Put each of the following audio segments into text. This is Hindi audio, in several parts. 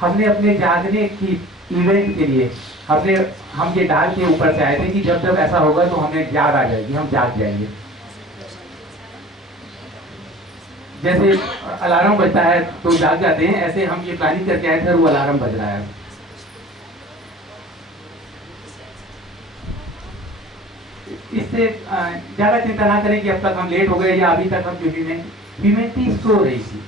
हमने अपने जागने की इवेंट के लिए हम ये डाल के ऊपर से आए थे कि जब जब ऐसा होगा तो हमें याद आ जाएगी, हम जाग जाएंगे। जैसे अलार्म बजता है तो जाग जाते हैं, ऐसे हम ये प्लानिंग करके आए थे और वो अलार्म बज रहा है। इससे ज्यादा चिंता ना करें कि अब तक हम लेट हो गए या अभी तक हम ह्यूमैनिटी सो रही थी,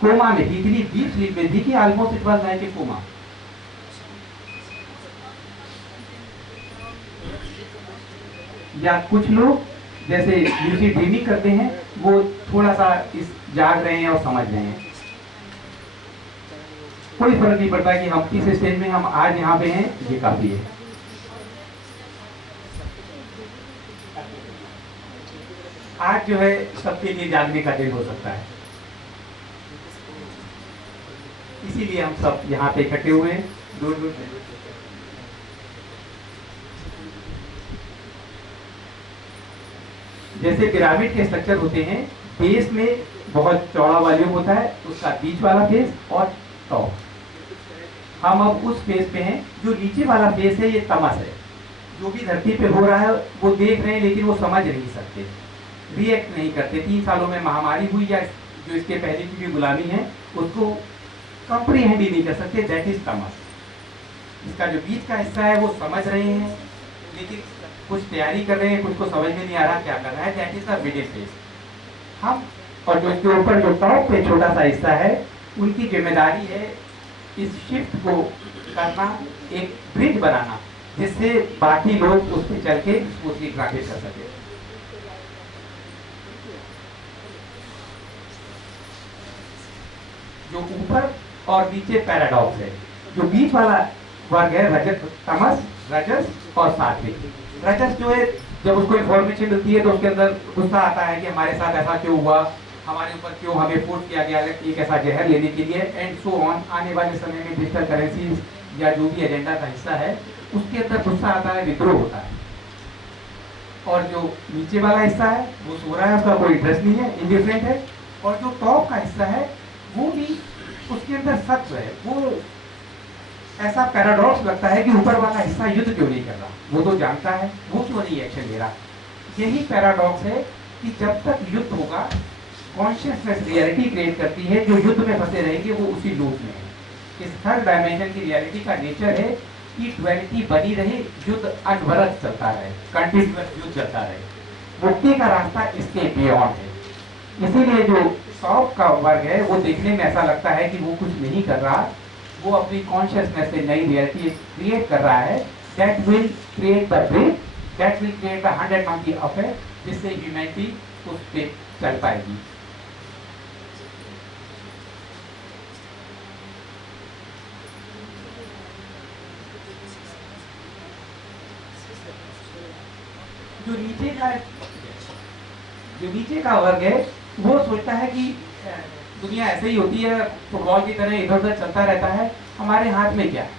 कोमा में थी, इतनी डीप स्लीप में थी कि almost it was like a coma. या कुछ लोग जैसे ल्यूसिड ड्रीमिंग करते हैं, वो थोड़ा सा इस जाग रहे हैं और समझ रहे हैं। कोई फर्क नहीं पड़ता कि हम किस स्टेज में हम आज यहाँ पे हैं, ये काफी है। आज जो है सबके लिए जागने का दिन हो सकता है, इसीलिए हम सब यहाँ पे इकट्ठे हुए हैं दूर दूर से। जैसे पिरामिड के स्ट्रक्चर होते हैं, बेस में बहुत चौड़ा वॉल्यूम होता है, उसका बीच वाला फेस और टॉप। हम अब उस फेस पे हैं, जो नीचे वाला फेस है ये तमस है। जो भी धरती पे हो रहा है वो देख रहे हैं, लेकिन वो समझ नहीं सकते, रिएक्ट नहीं करते। 3 सालों में महामारी हुई या जो इसके पहले की भी गुलामी है उसको कंप्रीहेंड ही नहीं कर सकते, दैट इज तमस। इसका जो बीच का हिस्सा है वो समझ रहे हैं, लेकिन कुछ तैयारी कर रहे हैं, कुछ को समझ में नहीं आ रहा क्या कर रहा है, that is the middle phase. हम और जो इसके ऊपर जो टॉप पे छोटा सा हिस्सा है, उनकी जिम्मेदारी है इस शिफ्ट को करना, एक ब्रिज बनाना, जिससे बाकी लोग उस पर चल के स्मूथली ट्रैवल कर सके। जो ऊपर और नीचे पैराडॉक्स है, जो बीच वाला वर्ग है रजत, तमस, रजस और सात्विक। रजस जो है, जब उसको इंफॉर्मेशन मिलती है तो उसके अंदर गुस्सा आता है कि हमारे साथ ऐसा क्यों हुआ, हमारे ऊपर क्यों हमें फोर्स किया गया एक ऐसा जहर लेने के लिए, एंड सो ऑन। आने वाले समय में डिजिटल करेंसी या जो भी एजेंडा का हिस्सा है, उसके अंदर गुस्सा आता है, विद्रोह होता है। और जो नीचे वाला हिस्सा है वो सो रहा है, उसका कोई इंटरेस्ट नहीं है, इंडिफरेंट है। और जो टॉप का हिस्सा है वो भी, उसके अंदर सत्व है। वो ऐसा पैराडॉक्स लगता है कि ऊपर वाला हिस्सा युद्ध क्यों नहीं कर रहा, वो तो जानता है, वो क्यों नहीं एक्शन ले रहा। यही पैराडॉक्स है कि जब तक युद्ध होगा, कॉन्शियसनेस रियलिटी क्रिएट करती है, जो युद्ध में फंसे रहेंगे वो उसी लूप में है। इस थर्ड डायमेंशन की रियलिटी का नेचर है कि ड्युअलिटी बनी रहे, युद्ध अनवरत चलता रहे, कंटिन्यूअस युद्ध चलता रहे। मुक्ति का रास्ता इसके बियॉन्ड है। इसीलिए जो टॉप का वर्ग है वो देखने में ऐसा लगता है कि वो कुछ नहीं कर रहा, वो अपनी कॉन्शियसनेस से नई रियलिटी क्रिएट कर रहा है। That will create the bridge, that will create the 100 monkey affair, जिससे ह्यूमैनिटी उस पे चल पाएगी। जो नीचे का वर्ग है वो सोचता है कि दुनिया ऐसे ही होती है, फुटबॉल की तरह इधर उधर चलता रहता है, हमारे हाथ में क्या है,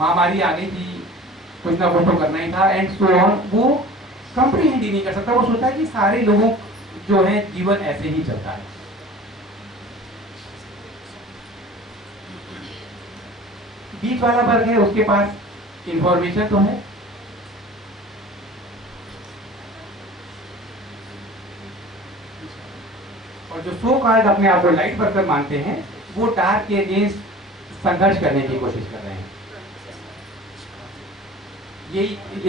महामारी आ गई थी, कुछ ना कुछ तो करना ही था, एंड सो ऑन। वो कंप्रीहेंड ही नहीं कर सकता, वो सोचता है कि सारे लोगों जो है जीवन ऐसे ही चलता है। बीच वाला वर्ग है, उसके पास इंफॉर्मेशन तो है, और जो सो कॉल्ड अपने आप को लाइट वर्कर मानते हैं, वो डार्क के अगेंस्ट संघर्ष करने की कोशिश कर रहे हैं। ये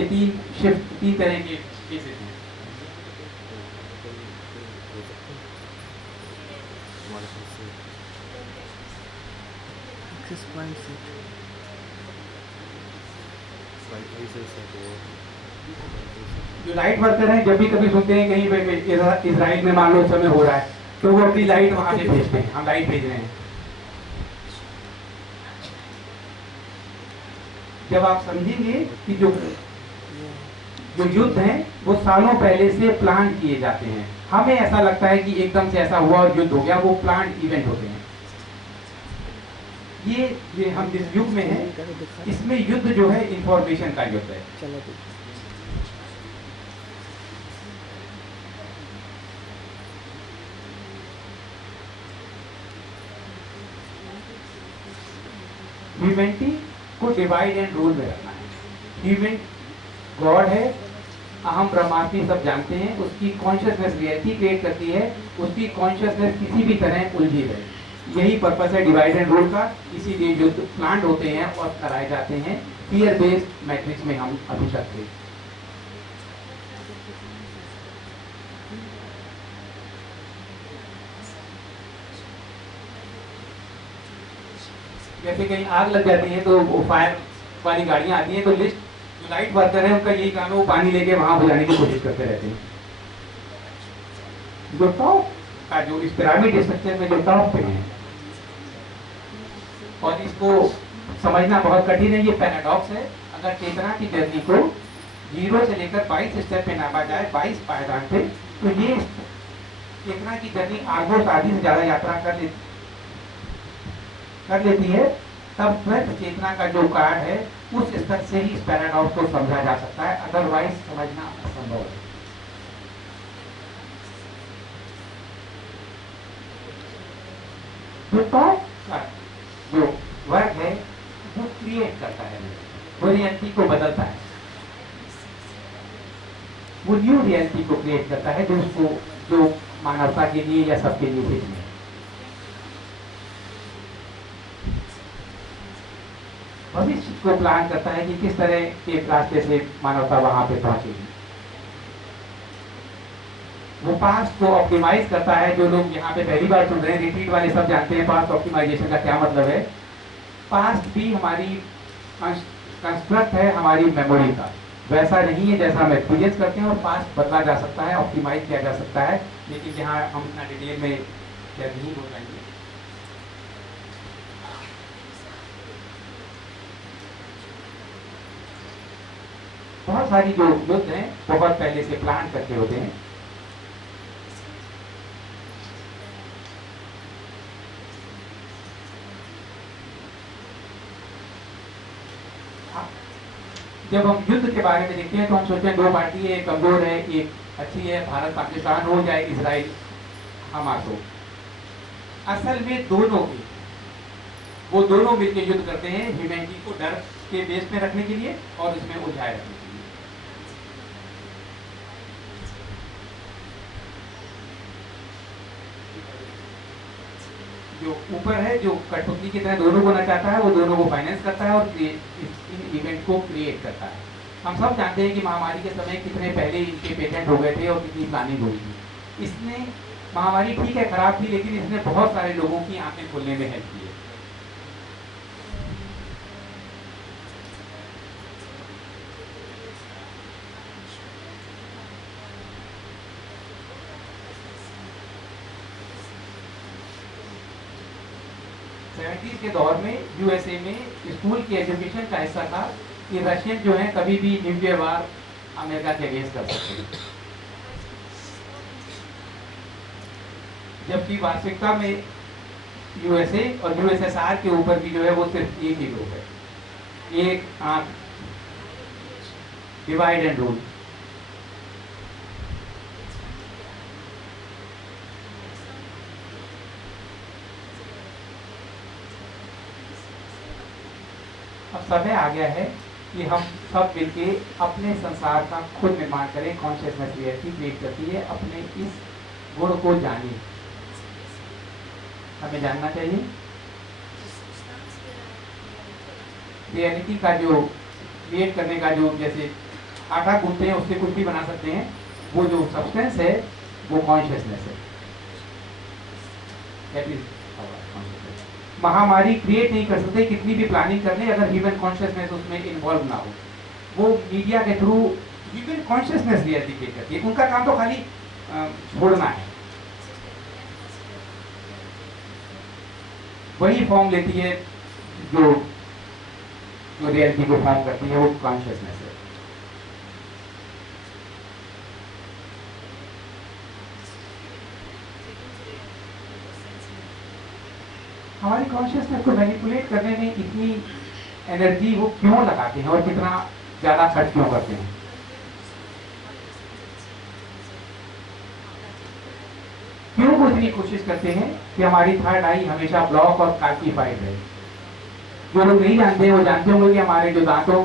तीन तरह के केसेस हैं। जो लाइट वर्कर हैं, जब भी कभी सुनते हैं कहीं पे इजराइल में मान लो उस समय हो रहा है, तो वो अपनी लाइट वहां से भेजते हैं, हम लाइट भेज रहे हैं। जब आप समझेंगे कि जो युद्ध हैं वो सालों पहले से प्लान किए जाते हैं, हमें ऐसा लगता है कि एकदम से ऐसा हुआ और युद्ध हो गया, वो प्लान इवेंट होते हैं। ये हम जिस युग में हैं, इसमें युद्ध जो है इंफॉर्मेशन का युद्ध है। ह्यूमैनिटी को डिवाइड एंड रूल में रखना है। ह्यूमन गॉड है, अहम ब्रह्मास्मि सब जानते हैं, उसकी कॉन्शियसनेस रियलिटी क्रिएट करती है, उसकी कॉन्शियसनेस किसी भी तरह उलझी है। यही पर्पस है डिवाइड एंड रूल का, इसीलिए युद्ध प्लांट होते हैं और कराए जाते हैं फियर बेस्ड मैट्रिक्स में हम अभी तक थे। जैसे कहीं आग लग जाती है तो वो फायर वाली गाड़ियां आती हैं, तो लिस्ट जो लाइट वर्कर है उनका यही काम है, वो पानी लेके वहां बुझाने की कोशिश करते रहते हैं। जो टॉप का जो इस पिरामिड स्ट्रक्चर में जो टॉप पे है, और इसको समझना बहुत कठिन है, ये पैराडॉक्स है। अगर चेतना की जर्नी को 0 से लेकर 22 स्टेप पे नापा जाए, 22 पायदान पे, तो ये चेतना की जर्नी ऑलमोस्ट आधी से ज्यादा यात्रा कर लेती है। तब 12th चेतना का जो कार्ड है उस स्तर से ही इस पैराडॉक्स को समझा जा सकता है, अदरवाइज समझना असंभव है। जो टॉप का जो वर्क है वो क्रिएट करता है, वो रियलिटी को बदलता है, वो न्यू रियलिटी को क्रिएट करता है, जो उसको जो मानवता के लिए या सबके लिए भेजनी है। भविष्य को प्लान करता है कि किस तरह के रास्ते से मानवता वहां पे पहुंचेगी। वो पास्ट को ऑप्टिमाइज करता है। जो लोग यहाँ पे पहली बार सुन रहे हैं, रिट्रीट वाले सब जानते हैं पास्ट ऑप्टिमाइजेशन का क्या मतलब है। पास्ट भी हमारी कंस्ट्रक्ट है हमारी मेमोरी का, वैसा नहीं है जैसा हम एक्सपीरियंस करते हैं, और पास्ट बदला जा सकता है, ऑप्टिमाइज किया जा सकता है, लेकिन यहाँ हम इतना डिटेल में नहीं बोल पाएंगे। बहुत सारी जो युद्ध हैं बहुत पहले से प्लान करके होते हैं। जब हम युद्ध के बारे में देखते हैं तो हम सोचते हैं दो पार्टी है, एक कमजोर है, एक अच्छी है, भारत पाकिस्तान हो जाए, इजराइल हमास हो। असल में दोनों की, वो दोनों मिलकर युद्ध करते हैं ह्यूमैनिटी को डर के बेस में रखने के लिए और उसमें उलझाए रखने के लिए। जो ऊपर है, जो कठपुतली की तरह दोनों को नचाता है, वो दोनों को फाइनेंस करता है और इन इवेंट को क्रिएट करता है। हम सब जानते हैं कि महामारी के समय कितने पहले इनके पेटेंट हो गए थे और कितनी प्लानिंग हुई थी। इसने महामारी ठीक है खराब थी, लेकिन इसने बहुत सारे लोगों की आंखें खोलने में हेल्प की है। के दौर में यूएसए में स्कूल की एजुकेशन का हिस्सा था कि रशियन जो है कभी भी न्यूक्लियर वार अमेरिका के अगेंस्ट कर सकते हैं, जबकि वास्तविकता में यूएसए और यूएसएसआर के ऊपर भी जो है वो सिर्फ एक ही ग्रुप है, एक आंख, डिवाइड एंड रूल। अब समय आ गया है कि हम सब मिलके अपने संसार का खुद निर्माण करें। कॉन्शियसनेस रियलिटी क्रिएट करती है, अपने इस गुण को जानिए। हमें जानना चाहिए रियलिटी का जो क्रिएट करने का जो, जैसे आटा गूंथते हैं उससे कुछ भी बना सकते हैं, वो जो सब्सटेंस है वो कॉन्शियसनेस है। महामारी क्रिएट नहीं कर सकते कितनी भी प्लानिंग कर ले, अगर ह्यूमन कॉन्शियसनेस उसमें इन्वॉल्व ना हो। वो मीडिया के through human consciousness reality create करती है, उनका काम तो खाली छोड़ना है। वही फॉर्म लेती है जो रियलिटी को फॉर्म करती है, वो कॉन्शियसनेस है। हमारी कॉन्शियसनेस को मैनिपुलेट करने में इतनी एनर्जी वो क्यों लगाते हैं और कितना ज्यादा खर्च क्यों करते हैं? क्यों वो इतनी कोशिश करते हैं कि हमारी थर्ड आई हमेशा ब्लॉक और कार्टिफाइड रहे? जो लोग नहीं जानते हैं वो जानते होंगे कि हमारे जो दांतों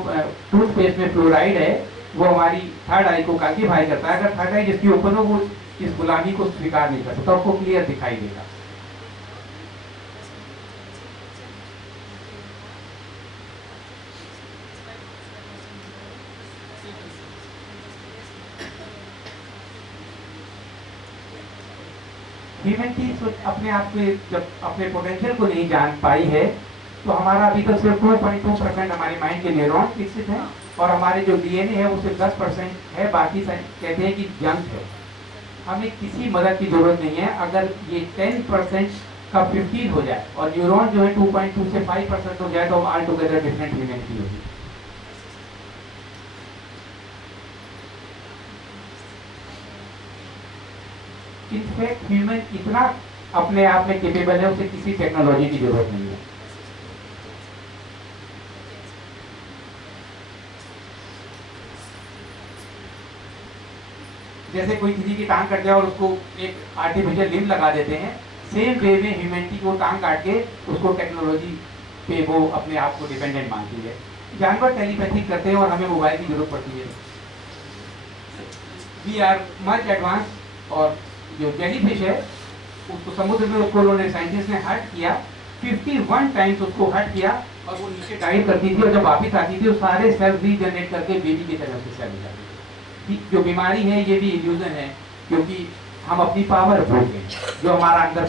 टूथपेस्ट में फ्लोराइड है वो हमारी थर्ड आई को कैल्सीफाई करता है। अगर थर्ड आई जिसकी ओपन हो वो इस गुलामी को स्वीकार नहीं कर सकता, उसको क्लियर दिखाई देगा। ह्यूमैनिटी अपने आप में जब अपने पोटेंशियल को नहीं जान पाई है तो हमारा अभी तक सिर्फ 2.2% हमारे माइंड के न्यूरॉन विकसित हैं और हमारे जो डीएनए है वो सिर्फ 10% है, बाकी कहते हैं कि जंक है। हमें किसी मदद की जरूरत नहीं है। अगर ये 10% का 15 हो जाए और न्यूरॉन जो है 2.2 से 5% हो जाए तो ऑल टुगेदर डिफरेंट ह्यूमैनिटी होगी। इनफैक्ट ह्यूमन इतना अपने आप में केपेबल है, उसे किसी टेक्नोलॉजी की जरूरत नहीं है। जैसे कोई किसी की टांग कट जाए और उसको एक आर्टिफिशियल लिम्ब लगा देते हैं, सेम वे में ह्यूमैनिटी को टांग काट के उसको टेक्नोलॉजी पे वो अपने आप को डिपेंडेंट मानती है। जानवर टेलीपैथी करते हैं और हमें मोबाइल की जरूरत पड़ती है। We are much advance. और जो जेलीफिश है उसको समुद्र में उसको उन्होंने साइंटिस्ट ने हर्ट किया, 51 टाइम्स उसको हर्ट किया और वो नीचे डाइव करती थी और जब वापिस आती थी वो सारे सेल रीजनरेट करके बेबी की तरह से सेल हो जाती थी। जो बीमारी है ये भी इल्यूजन है, क्योंकि हम अपनी पावर भूल गए, जो हमारा अंदर